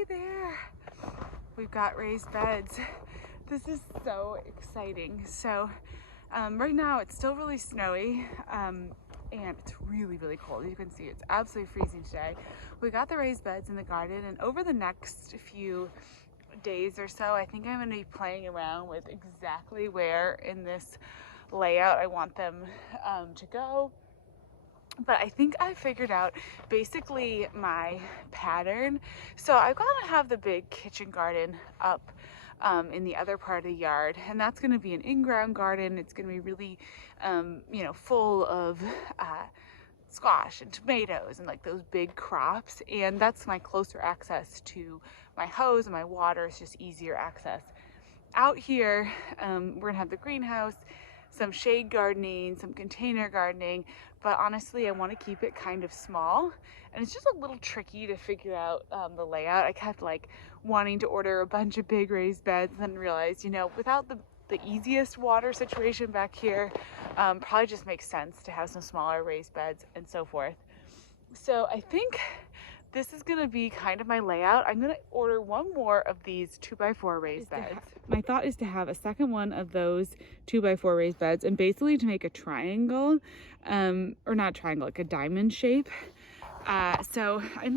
Hey there. We've got raised beds. This is so exciting. So right now it's still really snowy and it's really, really cold. You can see it's absolutely freezing today. We got the raised beds in the garden, and over the next few days or so, I think I'm going to be playing around with exactly where in this layout I want them to go. But I think I figured out basically my pattern. So I've got to have the big kitchen garden up in the other part of the yard, and that's going to be an in-ground garden. It's going to be really, full of squash and tomatoes and like those big crops, and that's my closer access to my hose and my water. It's just easier access. Out here, we're gonna have the greenhouse, some shade gardening, some container gardening, but honestly, I want to keep it kind of small, and it's just a little tricky to figure out the layout. I kept like wanting to order a bunch of big raised beds, and then realized, without the easiest water situation back here, probably just makes sense to have some smaller raised beds and so forth. So I think this is gonna be kind of my layout. I'm gonna order one more of these 2x4 raised beds. My thought is to have a second one of those 2x4 raised beds, and basically to make a triangle, or not triangle, like a diamond shape. So I'm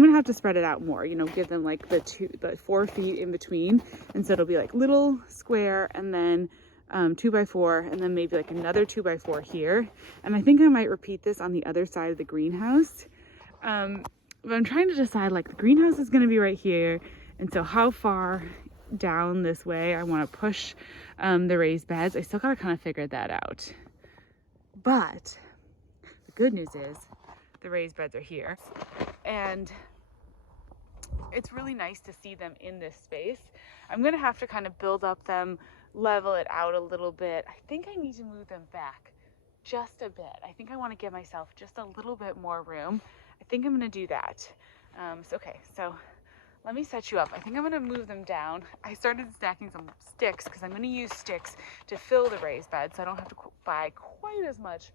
gonna have to spread it out more, give them like the 4 feet in between. And so it'll be like little square, and then 2x4, and then maybe like another 2x4 here. And I think I might repeat this on the other side of the greenhouse. But I'm trying to decide, like, the greenhouse is going to be right here, and so how far down this way I want to push the raised beds. I still got to kind of figure that out. But the good news is the raised beds are here, and it's really nice to see them in this space. I'm going to have to kind of build up them, level it out a little bit. I think I need to move them back just a bit. I think I want to give myself just a little bit more room. I think I'm going to do that. So let me set you up. I think I'm going to move them down. I started stacking some sticks because I'm going to use sticks to fill the raised bed, so I don't have to buy quite as much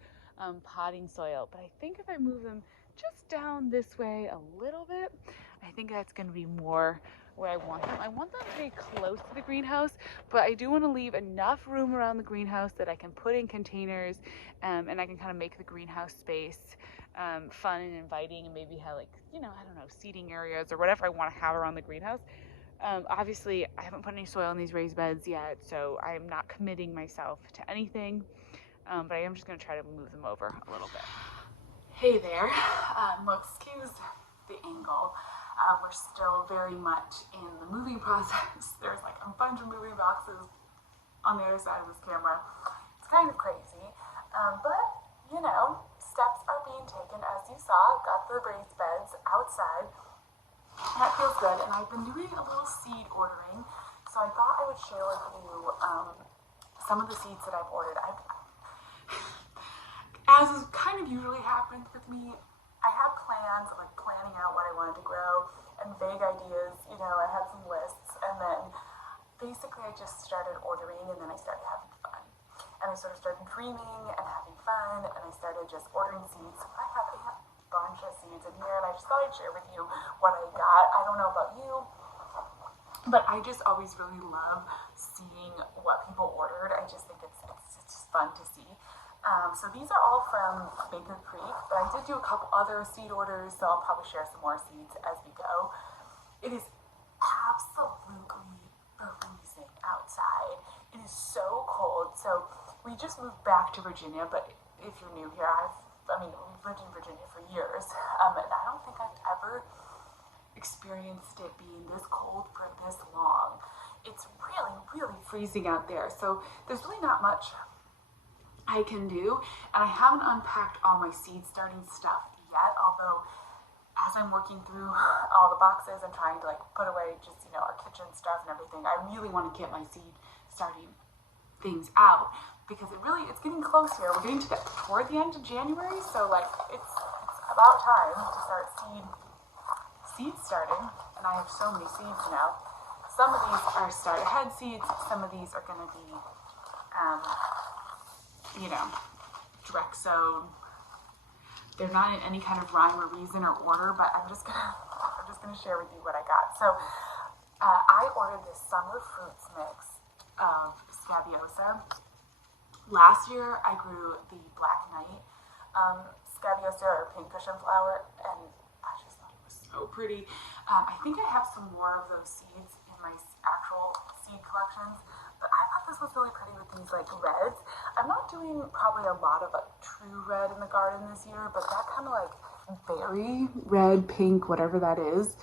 potting soil. But I think if I move them just down this way a little bit, I think that's going to be more where I want them. I want them pretty close to the greenhouse, but I do want to leave enough room around the greenhouse that I can put in containers, and I can kind of make the greenhouse space fun and inviting, and maybe have, like, seating areas or whatever I want to have around the greenhouse. Obviously, I haven't put any soil in these raised beds yet, so I am not committing myself to anything, but I am just going to try to move them over a little bit. Hey there. Excuse the angle. We're still very much in the moving process. There's like a bunch of moving boxes on the other side of this camera. It's kind of crazy, but steps are being taken. As you saw, I've got the raised beds outside. That feels good, and I've been doing a little seed ordering, so I thought I would share with you some of the seeds that I've ordered. As is kind of usually happens with me, I had plans, like planning out what I wanted to grow and vague ideas. I had some lists, and then basically I just started ordering, and then I started having fun. And I sort of started dreaming and having fun, and I started just ordering seeds. I have a bunch of seeds in here, and I just thought I'd share with you what I got. I don't know about you, but I just always really love seeing what people ordered. I just think it's just fun to see. So these are all from Baker Creek, but I did do a couple other seed orders, so I'll probably share some more seeds as we go. It is absolutely freezing outside. It is so cold. So we just moved back to Virginia, but if you're new here, we've lived in Virginia for years, and I don't think I've ever experienced it being this cold for this long. It's really, really freezing out there, so there's really not much I can do, and I haven't unpacked all my seed starting stuff yet, although as I'm working through all the boxes and trying to like put away just, our kitchen stuff and everything, I really want to get my seed starting things out, because it's getting close here. We're getting toward the end of January, so like it's about time to start seed starting, and I have so many seeds now. Some of these are start ahead seeds, some of these are going to be direct sown. They're not in any kind of rhyme or reason or order, but I'm just gonna share with you what I got. So I ordered this summer fruits mix of scabiosa. Last year I grew the Black Knight scabiosa or pink cushion flower, and I just thought it was so pretty. I think I have some more of those seeds in my actual seed collections, but I thought this was really pretty with these like reds. I'm not doing probably a lot of like true red in the garden this year, but that kind of like berry red, pink, whatever that is,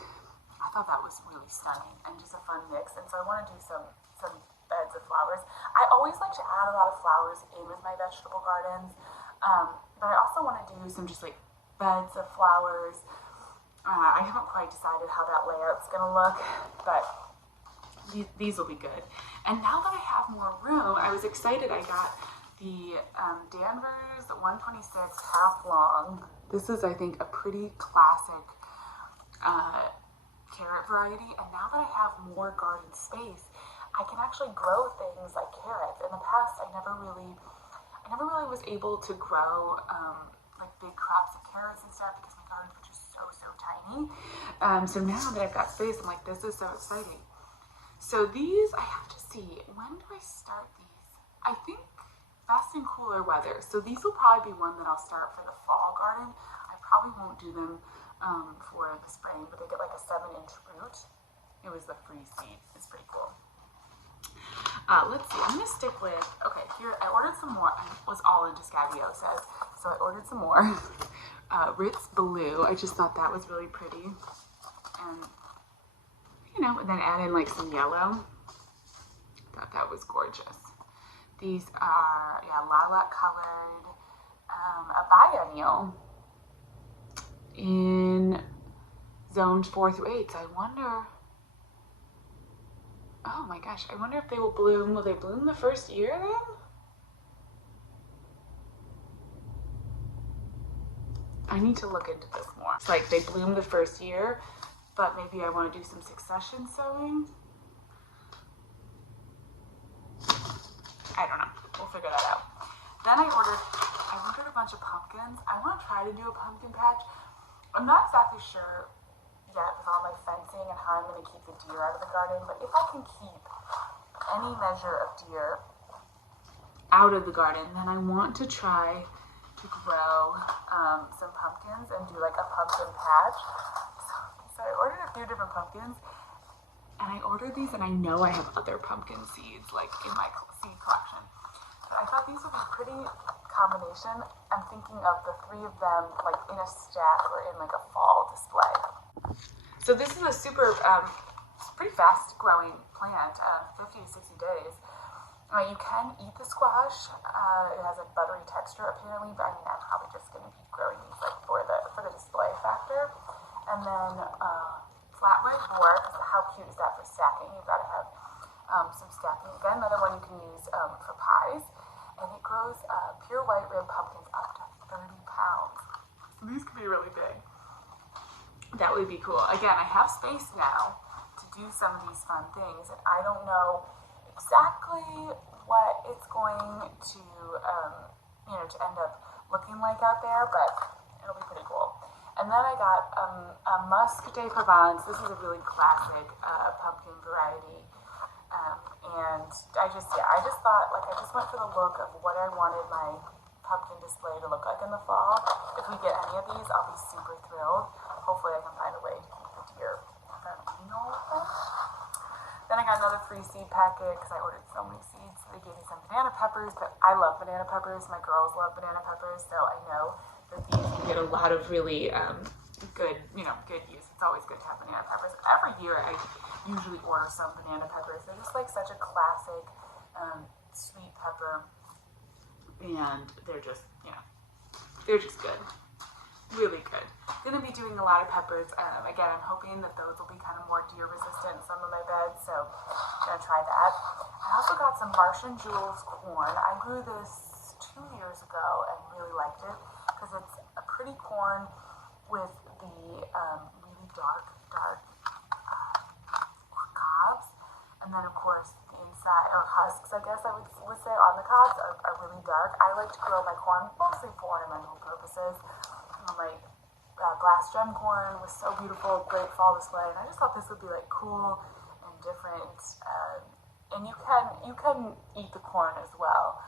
I thought that was really stunning and just a fun mix. And so I want to do some beds of flowers. I always like to add a lot of flowers in with my vegetable gardens, but I also want to do some just like beds of flowers. I haven't quite decided how that layout's gonna look, but these will be good. And now that I have more room, I was excited. I got the Danvers 126 half long. This is, I think, a pretty classic carrot variety. And now that I have more garden space, I can actually grow things like carrots. In the past, I never really was able to grow like big crops of carrots and stuff because my gardens were just so tiny. So now that I've got space, I'm like, this is so exciting. So these, I have to see, when do I start these? I think best in cooler weather. So these will probably be one that I'll start for the fall garden. I probably won't do them for the spring, but they get like a 7-inch root. It was the free seed. It's pretty cool. Let's see, I'm gonna stick with, okay, here, I ordered some more. I was all into scabiosas, so I ordered some more. Ritz Blue, I just thought that was really pretty. And, you know, and then add in like some yellow. Thought that was gorgeous. These are, yeah, lilac colored, a biennial in zones 4 through 8. So I wonder, oh my gosh, I wonder if they will bloom. Will they bloom the first year then? I need to look into this more. It's like they bloom the first year, but maybe I want to do some succession sowing. I don't know. We'll figure that out. Then I ordered a bunch of pumpkins. I want to try to do a pumpkin patch. I'm not exactly sure yet with all my fencing and how I'm going to keep the deer out of the garden, but if I can keep any measure of deer out of the garden, then I want to try to grow some pumpkins and do like a pumpkin patch. So I ordered a few different pumpkins, and I ordered these, and I know I have other pumpkin seeds like in my seed collection. But I thought these would be a pretty combination. I'm thinking of the 3 of them like in a stack or in like a fall display. So this is a super, pretty fast growing plant, 50 to 60 days. You can eat the squash. It has a buttery texture apparently, but I mean, I'm probably just going to be growing these like for the display factor. And then flatwood boar, because how cute is that for stacking? You've got to have some stacking. Again, another one you can use for pies. And it grows pure white rib pumpkins up to 30 pounds. So these could be really big. That would be cool. Again, I have space now to do some of these fun things, and I don't know exactly what it's going to, to end up looking like out there, but it'll be pretty cool. And then I got a Musc de Provence. This is a really classic pumpkin variety. And I just thought, like, I just went for the look of what I wanted my pumpkin display to look like in the fall. If we get any of these, I'll be super thrilled. Hopefully I can find a way to keep the deer from eating all of them. Then I got another free seed packet because I ordered so many seeds. They gave me some banana peppers, but I love banana peppers. My girls love banana peppers, so I know that these can get a lot of really good use. It's always good to have banana peppers. Every year I usually order some banana peppers. They're just like such a classic sweet pepper, and they're just good. Really good. Gonna be doing a lot of peppers. Again, I'm hoping that those will be kind of more deer resistant in some of my beds, so I'm gonna try that. I also got some Martian Jewels corn. I grew this 2 years ago and really liked it because it's a pretty corn with the really dark cobs, and then of course the inside, or husks I guess I would say, on the cobs are really dark. I like to grow my corn mostly for ornamental purposes. glass gem corn was so beautiful, great fall display, and I just thought this would be like cool and different. And you can eat the corn as well.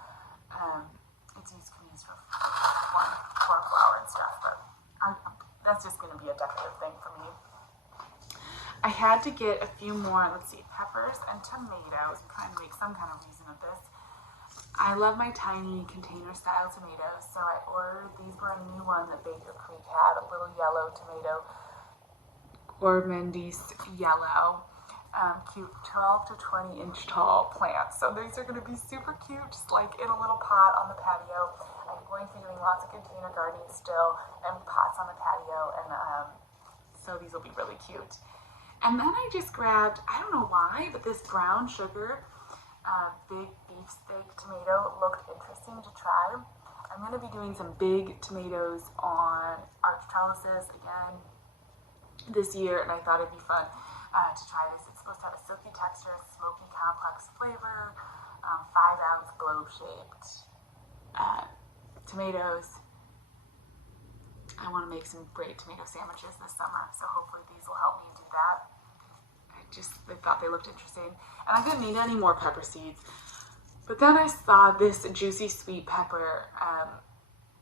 It's can be used for corn flour and stuff, but that's just going to be a decorative thing for me. I had to get a few more, let's see, peppers and tomatoes, and kind of make some kind of reason of this. I love my tiny container style tomatoes, so I ordered, these were a new one that Baker Creek had, a little yellow tomato, Gourmandise yellow, cute 12 to 20 inch tall plants. So these are going to be super cute, just like in a little pot on the patio. I'm going to be doing lots of container gardening still, and pots on the patio, and so these will be really cute. And then I just grabbed, I don't know why, but this brown sugar big beef steak tomato looked interesting to try. I'm going to be doing some big tomatoes on arch trellises again this year, and I thought it'd be fun to try this. It's supposed to have a silky texture, smoky complex flavor, 5-ounce globe-shaped tomatoes. I want to make some great tomato sandwiches this summer, so hopefully these will help me do that. I thought they looked interesting, and I didn't need any more pepper seeds. But then I saw this juicy sweet pepper.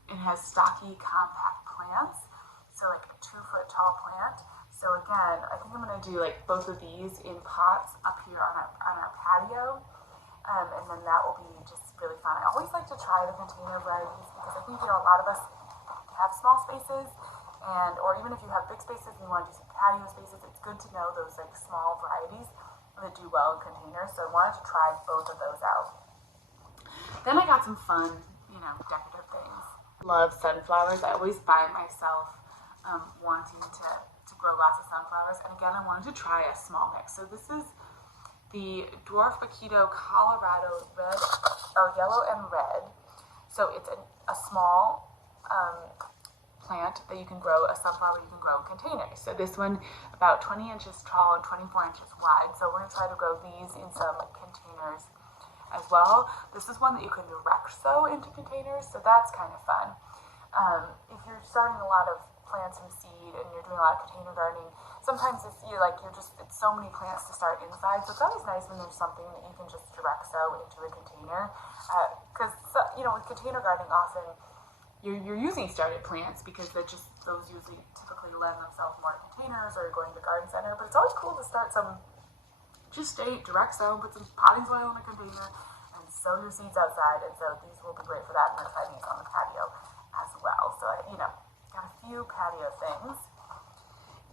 It has stocky compact plants, so like a 2-foot tall plant. So again, I think I'm gonna do like both of these in pots up here on our patio, and then that will be just really fun. I always like to try the container varieties because I think, you know, a lot of us have small spaces, or even if you have big spaces and you want to do some patio spaces, it's good to know those like small varieties that do well in containers. So I wanted to try both of those out. Then I got some fun, you know, decorative things. Love sunflowers. I always find myself wanting to grow lots of sunflowers. And again, I wanted to try a small mix. So this is the Dwarf Mosquito Colorado red, or yellow and red. So it's a small plant that you can grow, a sunflower you can grow in containers. So this one about 20 inches tall and 24 inches wide. So we're going to try to grow these in some containers as well. This is one that you can direct sow into containers, so that's kind of fun. If you're starting a lot of plants from seed and you're doing a lot of container gardening, sometimes it's so many plants to start inside, so it's always nice when there's something that you can just direct sow into a container. Because you know, with container gardening, often you're using started plants because those usually typically lend themselves more to containers, or you're going to garden center. But it's always cool to start some just direct sow, put some potting soil in a container, and sow your seeds outside. And so these will be great for that. I'm going to try these on the patio as well. So I, got a few patio things.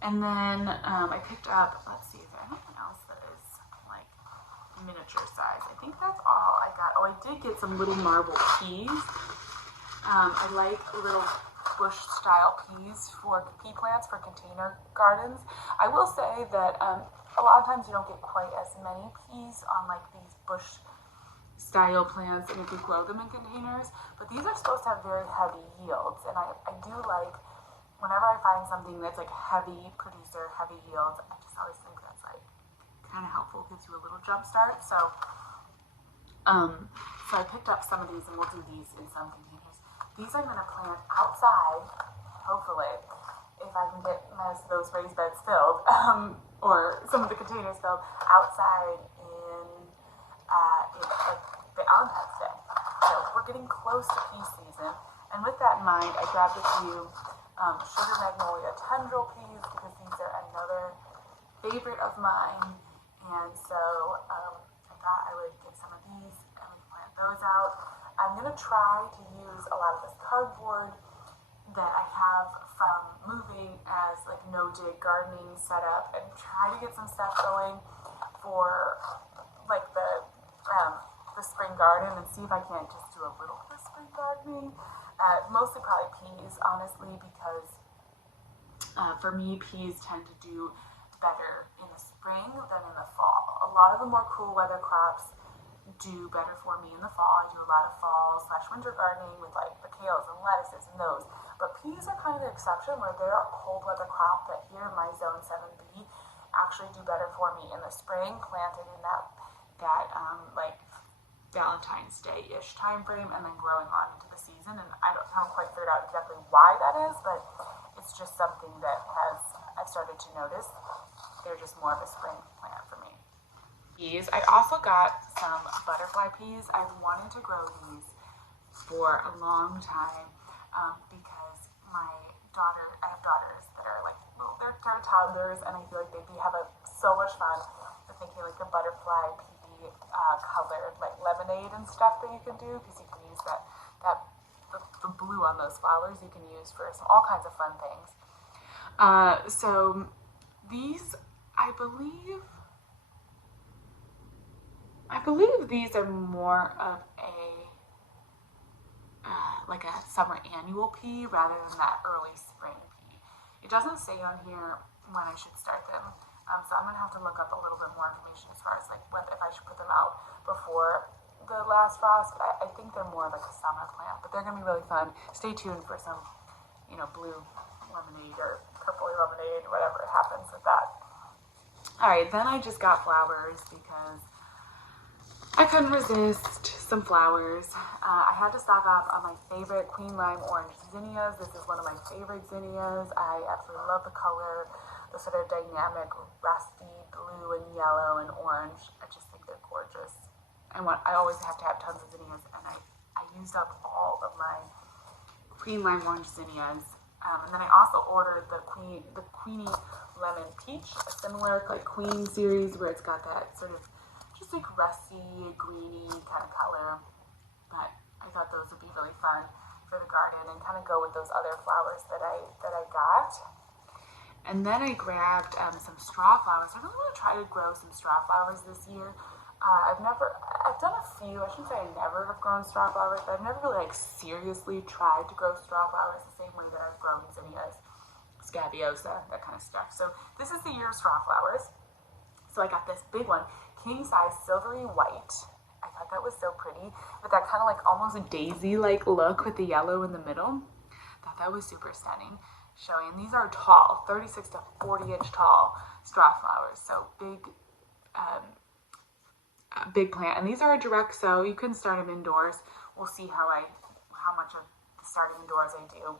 And then I picked up, let's see, is there anything else that is like miniature size? I think that's all I got. Oh, I did get some little marble peas. I like little bush style pea plants for container gardens. I will say that a lot of times you don't get quite as many peas on like these bush style plants, and if you grow them in containers, but these are supposed to have very heavy yields, and I do like, whenever I find something that's like heavy producer, heavy yields, I just always think that's like kind of helpful, gives you a little jump start. So I picked up some of these, and we'll do these in some containers. These I'm going to plant outside, hopefully, if I can get those raised beds filled, or some of the containers filled outside in like the Valentine's Day. So we're getting close to pea season, and with that in mind, I grabbed a few sugar magnolia tendril peas because these are another favorite of mine, and so I thought I would get some of these and we can plant those out. I'm going to try to use a lot of this cardboard that I have from moving as like no-dig gardening setup, and try to get some stuff going for like the spring garden, and see if I can't just do a little bit of spring gardening. Mostly probably peas, honestly, because for me, peas tend to do better in the spring than in the fall. A lot of the more cool weather crops do better for me in the fall. I do a lot of fall/winter gardening with like the kales and lettuces and those. But peas are kind of the exception, where they're a cold weather crop that here in my zone 7B actually do better for me in the spring, planted in that like Valentine's Day-ish time frame, and then growing on into the season. And I haven't quite figured out exactly why that is, but it's it's just something that I've started to notice. They're just more of a spring plant for me. Peas. I also got some butterfly peas. I've wanted to grow these for a long time because I have daughters that are like, well, they're toddlers, and I feel like they'd have so much fun with making like the butterfly pea colored like lemonade and stuff that you can do, because you can use the blue on those flowers you can use for all kinds of fun things. So these, I believe these are more of a like a summer annual pea rather than that early spring pea. It doesn't say on here when I should start them, so I'm gonna have to look up a little bit more information as far as like if I should put them out before the last frost. But I think they're more like a summer plant, but they're gonna be really fun. Stay tuned for some, blue lemonade or purple lemonade, whatever happens with that. All right, then I just got flowers because I couldn't resist some flowers. I had to stock up on my favorite Queen Lime Orange Zinnias. This is one of my favorite zinnias. I absolutely love the color, the sort of dynamic, rusty blue and yellow and orange. I just think they're gorgeous. I always have to have tons of zinnias, and I used up all of my Queen Lime Orange Zinnias. And then I also ordered the Queenie Lemon Peach, a similar like Queen series where it's got that sort of just like rusty, greeny kind of color. But I thought those would be really fun for the garden and kind of go with those other flowers that I got. And then I grabbed some straw flowers. I really want to try to grow some straw flowers this year. I've done a few. I shouldn't say I never have grown straw flowers, but I've never really like seriously tried to grow straw flowers the same way that I've grown zinnias, scabiosa, that kind of stuff. So this is the year of straw flowers. So I got this big one, king size silvery white. I thought that was so pretty with that kind of like almost daisy-like look with the yellow in the middle. Thought that was super stunning. Showing these are tall, 36 to 40 inch tall straw flowers. So big plant. And these are a direct sow. You can start them indoors. We'll see how much of starting indoors I do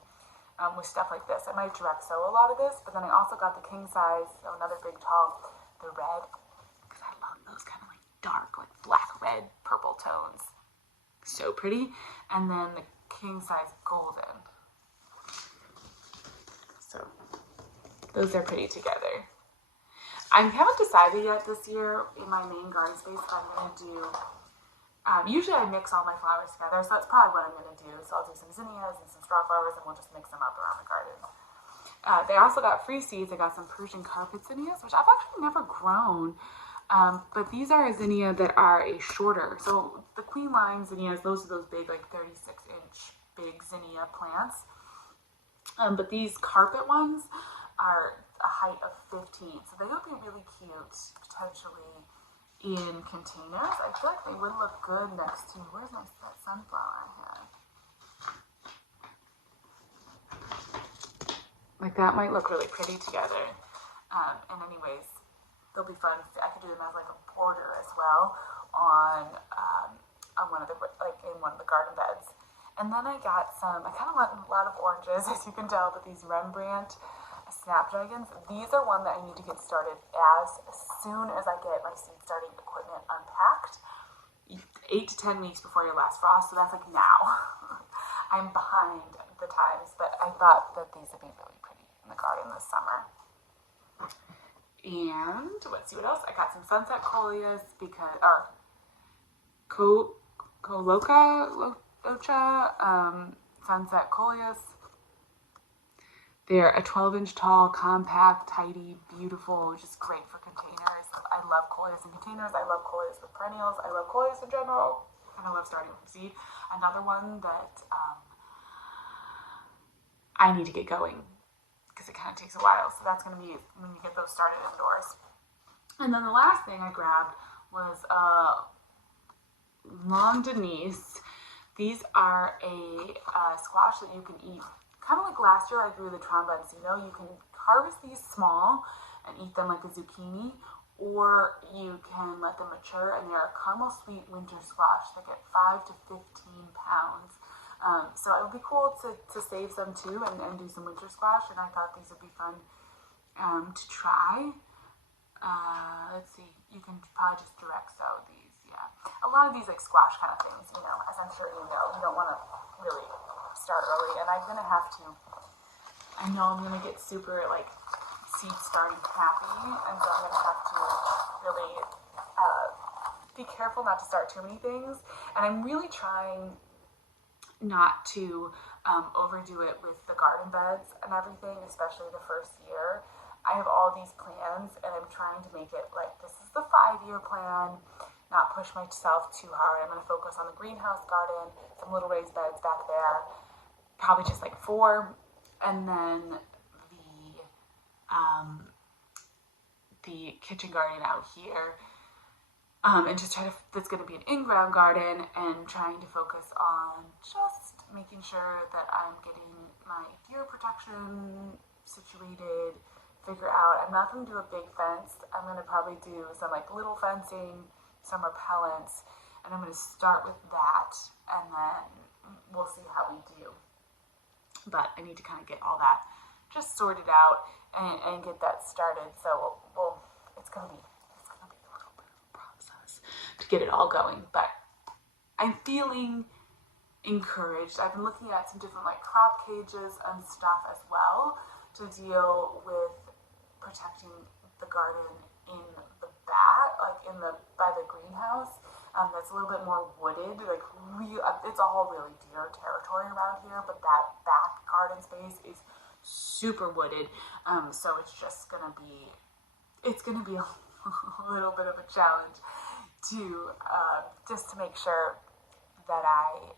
with stuff like this. I might direct sow a lot of this, but then I also got the king size, so another big tall, the red, because I love those kind of like dark, like black, red, purple tones. So pretty. And then the king size golden. So those are pretty together. I haven't decided yet this year in my main garden space if I'm going to do, usually I mix all my flowers together, so that's probably what I'm going to do. So I'll do some zinnias and some straw flowers, and we'll just mix them up around the garden. They also got free seeds. I got some Persian carpet zinnias, which I've actually never grown, but these are a zinnia that are a shorter. So the Queen Lime zinnias, those are those big, like 36-inch big zinnia plants. But these carpet ones are a height of 15, so they would be really cute potentially in containers. I feel like they would look good next to, where's that sunflower I had? Like that might look really pretty together. And anyways, they'll be fun. I could do them as like a border as well on one of the, like in one of the garden beds. And then I got I kind of want a lot of oranges, as you can tell, but these Rembrandt Snapdragons, these are one that I need to get started as soon as I get my seed starting equipment unpacked. 8 to 10 weeks before your last frost, so that's like now. I'm behind the times, but I thought that these would be really pretty in the garden this summer. And let's see what else. I got some sunset coleus sunset coleus. They're a 12-inch tall, compact, tidy, beautiful, just great for containers. I love coleus in containers. I love coleus with perennials. I love coleus in general. And I love starting from seed. Another one that I need to get going because it kind of takes a while. So that's going to be when we get those started indoors. And then the last thing I grabbed was Longanise. These are a squash that you can eat. Kind of like last year I grew the tromboncino. You can harvest these small and eat them like a zucchini, or you can let them mature, and they're a caramel sweet winter squash that get 5 to 15 pounds. So it would be cool to save some too and do some winter squash, and I thought these would be fun to try. Let's see, you can probably just direct sow these, yeah. A lot of these like squash kind of things, you know, as I'm sure you know, you don't want to really start early, and I'm going to have to, I know I'm going to get super like seed starting happy, and so I'm going to have to really be careful not to start too many things, and I'm really trying not to overdo it with the garden beds and everything, especially the first year. I have all these plans and I'm trying to make it like this is the 5-year plan, not push myself too hard. I'm going to focus on the greenhouse garden, some little raised beds back there, probably just like 4, and then the kitchen garden out here. And just that's going to be an in-ground garden, and trying to focus on just making sure that I'm getting my deer protection situated, figure out, I'm not going to do a big fence. I'm going to probably do some like little fencing, some repellents, and I'm going to start with that, and then we'll see how we do. But I need to kind of get all that just sorted out and get that started. So it's going to be a little bit of a process to get it all going. But I'm feeling encouraged. I've been looking at some different like crop cages and stuff as well to deal with protecting the garden in the back, like by the greenhouse. That's a little bit more wooded, like it's all really deer territory around here, but that back garden space is super wooded. So it's gonna be a little bit of a challenge to just to make sure that I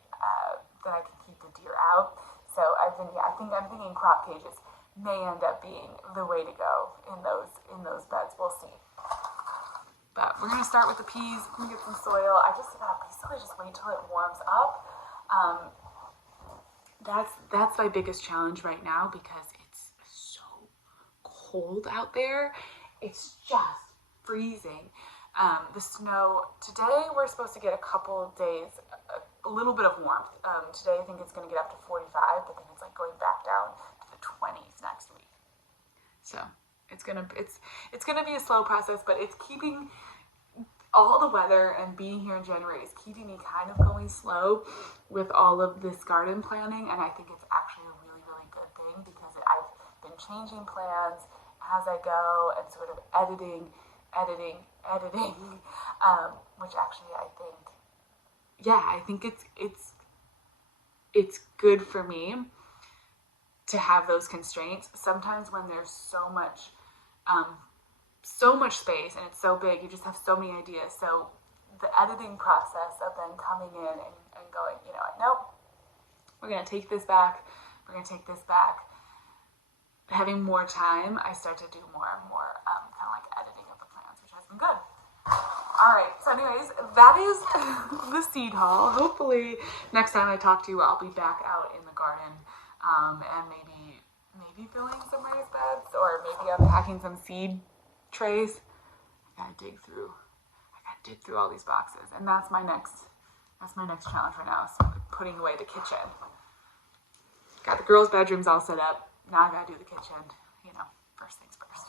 can keep the deer out. So I'm thinking crop cages may end up being the way to go in those beds. We'll see. But we're gonna start with the peas. We're gonna get some soil. I basically just wait till it warms up. That's my biggest challenge right now because it's so cold out there. It's just freezing. The snow today, we're supposed to get a couple of days, a little bit of warmth. Today I think it's gonna get up to 45, but then it's like going back down to the 20s next week. So it's gonna be a slow process, but it's keeping all the weather, and being here in January is keeping me kind of going slow with all of this garden planning, and I think it's actually a really, really good thing because I've been changing plans as I go and sort of editing, which actually I think it's good for me to have those constraints. Sometimes when there's so much space and it's so big, you just have so many ideas. So the editing process of then coming in and going, you know, nope, we're going to take this back. Having more time, I start to do more and more kind of like editing of the plans, which has been good. All right, so anyways, that is the seed haul. Hopefully next time I talk to you, I'll be back out in the garden and maybe filling some raised beds, or maybe unpacking some seed trays. I gotta dig through all these boxes, and that's my next challenge right now. So putting away the kitchen. Got the girls' bedrooms all set up. Now I gotta do the kitchen. You know, first things first.